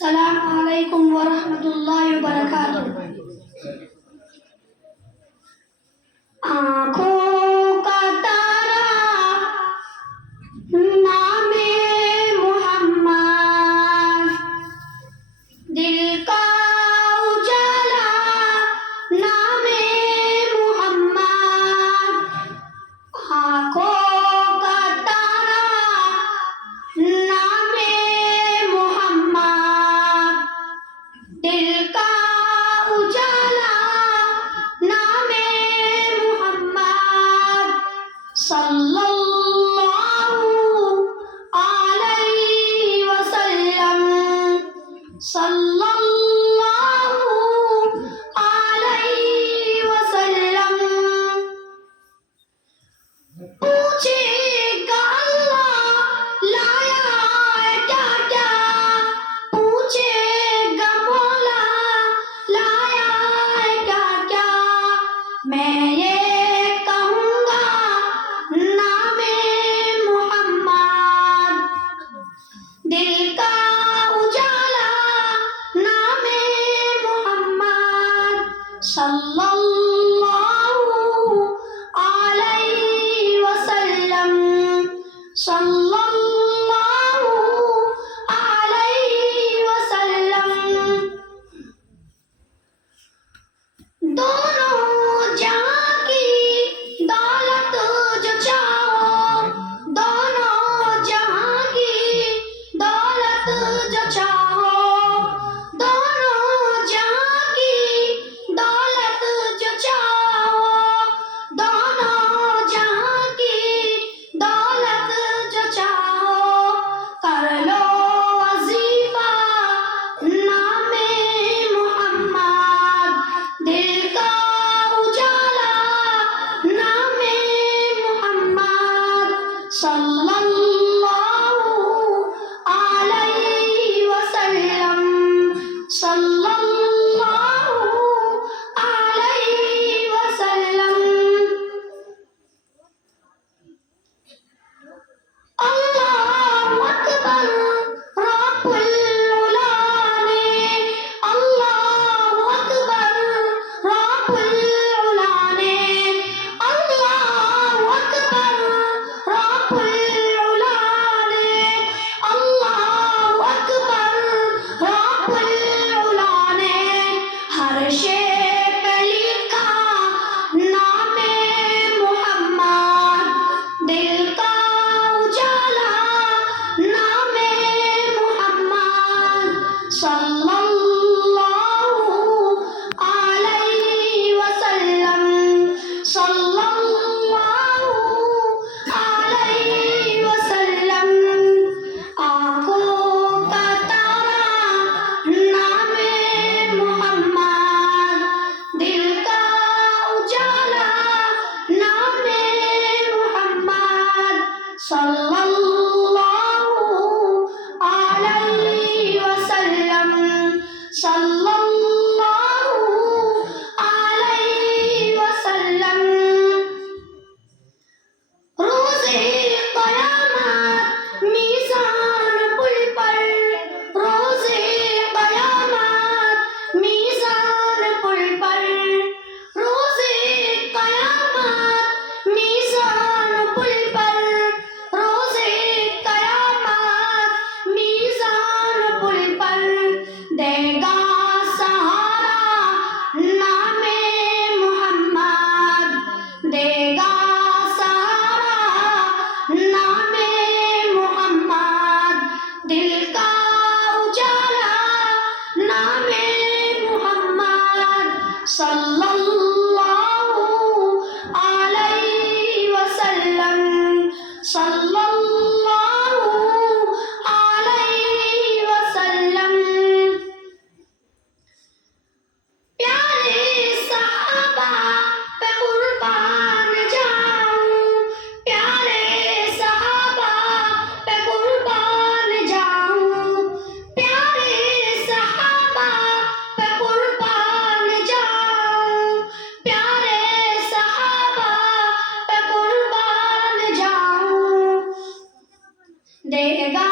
अस्सलामुअलैकुम वरहमतुल्लाहि वबरकातुहू। आँखों का तारा नामे मोहम्मद, दिल का उजाला नामे मोहम्मद। आँखों का तारा नामे मोहम्मद, दिल का उजाला नामे मोहम्मद। सल्लल्लाहु अलैहि वसल्लम, सल्लल्लाहु अलैहि वसल्लम। पूछेगा अल्लाह लाया है क्या क्या, पूछेगा मौला लाया है क्या क्या। मैं ये कहूँगा नामे मोहम्मद, दिल का उजाला नामे मोहम्मद। सल्लल्लाहु अलैहि वसल्लम, सल्लल्लाहु अलैहि वसल्लम। दोनों जहां की दौलत जो चाहो, दोनों जहां की दौलत जो चाहो, दोनों जहां की दौलत जो चाहो, दोनों जहां की दौलत जो चाहो। कर लो वजीफा नामे मोहम्मद, दिल का उजाला नामे मोहम्मद। सल्लल्लाहु अलैहि वसल्लम, सल्लल्लाहु अलैहि वसल्लम। अल्लाहु अकबर रब्बुल उला ने, अल्लाहु अकबर रब्बुल उला ने, अल्लाहु अकबर रब्बुल उला ने, अल्लाहु अकबर रब्बुल उला ने। हर शे पे लिखा नामे मोहम्मद, दिल का उजाला नामे मोहम्मद। सल्लल्लाहु अलैहि वसल्लम, सल्लल्लाहु अलैहि वसल्लम। आँखों का तारा नामे मोहम्मद, दिल का उजाला नामे मोहम्मद। सल्लल्लाहु अलैहि वसल्लम, सल्लल्लाहु अलैहि वसल्लम। रोज़े क़यामत मीज़ान पुल पर, रोज़े क़यामत मीज़ान पुल पर, रोज़े क़यामत मीज़ान पुल पर, रोज़े क़यामत मीज़ान पुल पर। देगा सहारा नामे मोहम्मद, देगा सहारा नामे मोहम्मद। दिल का उजाला नामे मोहम्मद। सल्लल्लाहु अलैहि वसल्लम, सल्लल्लाहु अलैहि वसल्लम। प्यारे सहाबा पे कुर्बान जाऊं, प्यारे सहाबा पे कुर्बान जाऊं, प्यारे सहाबा पे कुर्बान जाऊं, प्यारे सहाबा पे कुर्बान जाऊं। देगा